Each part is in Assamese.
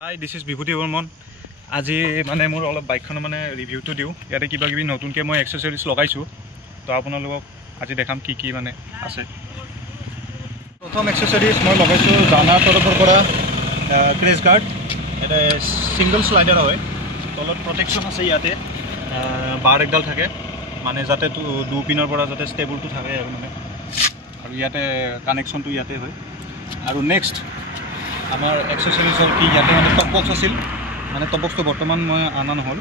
Hi, this is Vibhuti Burman. আজি মানে মোৰ অলপ বাইকখন মানে ৰিভিউটো দিও ইয়াতে কিবা কিবি নতুনকৈ মই এক্সেসৰিজ লগাইছো তো আপোনালোকক আজি দেখাম কি কি মানে আছে প্ৰথম এক্সেসৰিজ মই লগাইছো জানাৰ তৰফৰ পৰা ক্ৰেশ গাৰ্ড এটা সিঙ্গল স্লাইডাৰ হয় তলত প্ৰটেকচন আছে ইয়াতে বাৰ একডাল থাকে মানে যাতে দু পিনৰ পৰা যাতে ষ্টেবলটো থাকে আৰু ইয়াতে কানেকচনটো ইয়াতে হয় আৰু নেক্সট আমাৰ এক্সেসৰিজ হল কি ইয়াতে মানে টপ বক্স আছিল মানে টপ বক্সটো বৰ্তমান মই আনা নহল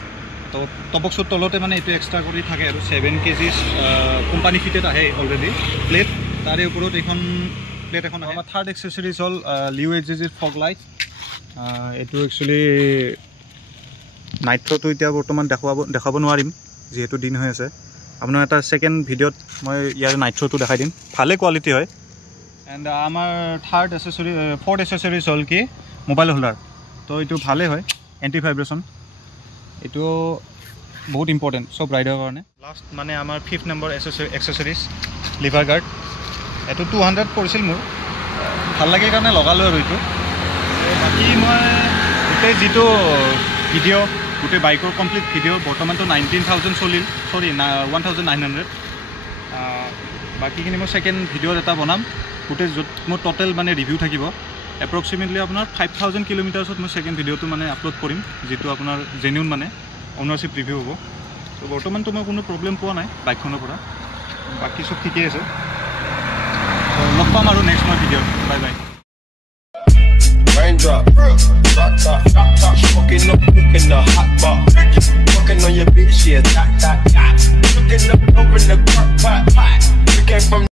তো টপ বক্সৰ তলতে মানে এটো এক্সট্ৰা কৰি থাকে আৰু 7 কেজি কোম্পানী ফিটেড আহে অলৰেডি প্লেট তাৰে ওপৰত এখন প্লেট এখন আহে আমাৰ থাৰ্ড এক্সেসৰিজ হল লিও এজিজিৰ ফগ লাইট এটো একচুয়ালি নাইট্ৰটো এতিয়া বৰ্তমান দেখাব নোৱাৰিম যেহেতু দিন হৈ আছে আপোনাৰ এটা সেকেন্ড ভিডিওত মই ইয়াৰ নাইট্ৰটো দেখাই দিম ভালে কোৱালিটি হয় এন্ড আমাৰ থাৰ্ড এক্সেসৰি ফৰ্থ এক্সেসৰিজ হল কি মোবাইল হোল্ডাৰ তো এটো ভালে হয় এন্টি ভাইব্ৰেশন এটো বহুত ইম্পৰ্টেন্ট সব ৰাইডাৰৰ কাৰণে লাষ্ট মানে আমাৰ 5th নম্বৰ এক্সেসৰিজ লিভাৰ গাৰ্ড এটো 200 পৰিছিল মোৰ ভাল লাগে কাৰণে লগালো আৰু এটো বাকি মই গোটেই যেটো ভিডিও গোটেই বাইকৰ কমপ্লিট ভিডিও বৰ্তমানটো 19000 চলিল সৰি 1900 বাকিখিনি মই সেকেন্ড ভিডিও এটা বনাম গোটেই মোৰ টোটাল মানে ৰিভিউ থাকিব approximately আপোনাৰ 5000 কিলোমিটাৰছত মই সেকেন্ড ভিডিওটো মানে আপলোড কৰিম যেটো আপোনাৰ জেনুইন মানে ওনাৰশিপ ৰিভিউ হ'ব তো বৰ্তমান তো মই কোনো প্ৰবলেম পোৱা নাই বাইকখনৰ পৰা বাকি সব ঠিকই আছে তো লগ পাম আৰু নেক্সট মই video bye bye Raindrop, top, fucking up in the hot bar, fucking on your bitch, yeah, that, looking up, open the crock pot, we came from